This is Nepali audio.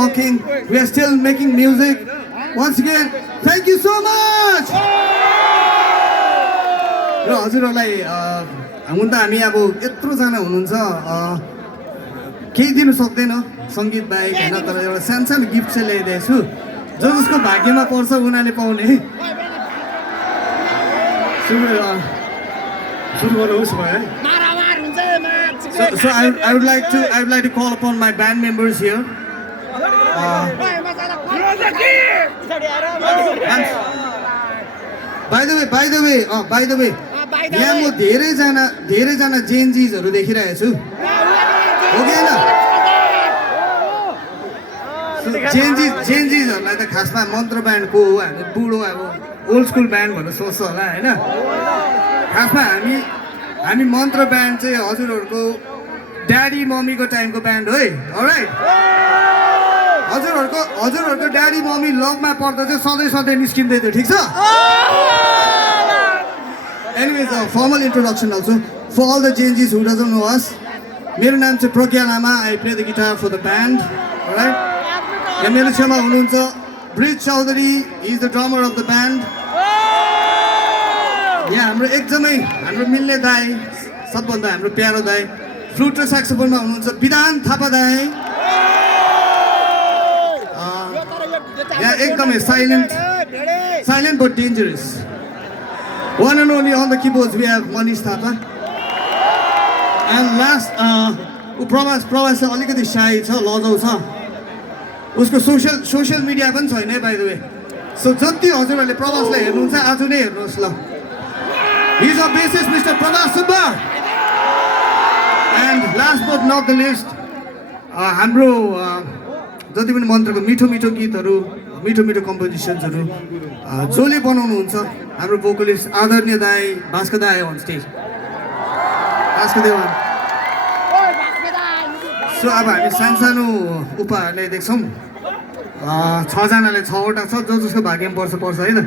rocking. We are still making music. Once again, thank you so much. र हजुरहरूलाई हुन त हामी अब यत्रोजना हुनुहुन्छ केही दिनु सक्दैन सङ्गीत बाहेक होइन तर एउटा सानो सानो गिफ्ट चाहिँ ल्याइदिएको छु जसको भाग्यमा पर्छ उनीहरूले पाउने सुरु गर्नुहोस् भयो So I would like to call upon my band members here. By the way, यहाँ म धेरैजना जेनजीजहरू देखिरहेको छु हो कि होइन जेनजीजहरूलाई त खासमा मन्त्र ब्यान्ड को हो हामी बुढो अब ओल्ड स्कुल ब्यान्ड भनेर सोच्छ होला होइन खासमा हामी मन्त्र ब्यान्ड चाहिँ हजुरहरूको ड्याडी मम्मीको टाइमको ब्यान्ड हो है अलराइट हजुरहरूको ड्याडी मम्मी लगमा पर्दा चाहिँ सधैँ निस्किँदै थियो ठिक छ Anyways, a formal introduction also for all the Genjis who doesn't know us. मेरो नाम चाहिँ प्रज्ञा लामा. I play the guitar for the band. Alright. यहाँ मेरो छेउमा हुनुहुन्छ Brij Chaudhary. He is the drummer of the band. यहाँ हाम्रो एकदमै हाम्रो मिल्ने दाइ सबभन्दा हाम्रो प्यारो दाइ फ्लुट र स्याक्सोफोनमा हुनुहुन्छ विधान थापा दाइ. यहाँ एकदमै silent but dangerous. One and only on the keyboards we have Manish Thapa. And last, प्रवास चाहिँ अलिकति shy छ लजाउ छ उसको सोशल मिडिया पनि छैन है by the way. So जति हजुरहरूले प्रवासलाई हेर्नुहुन्छ आज नै हेर्नुहोस् ल. He is our bassist Mr. Pravas Subba. And last but not the least, हाम्रो जति पनि मन्त्रको मिठो गीतहरू मिठो कम्पोजिसन्सहरू जसले बनाउनुहुन्छ हाम्रो भोकलिस्ट आदरणीय दाइ भास्कर दाइ on stage Bhaskar Dewan. So अब हामी सानो उपहार ल्याइदिएको छौँ 6 जनाले 6वटा छ जसको भाग्यमा पर्छ है त.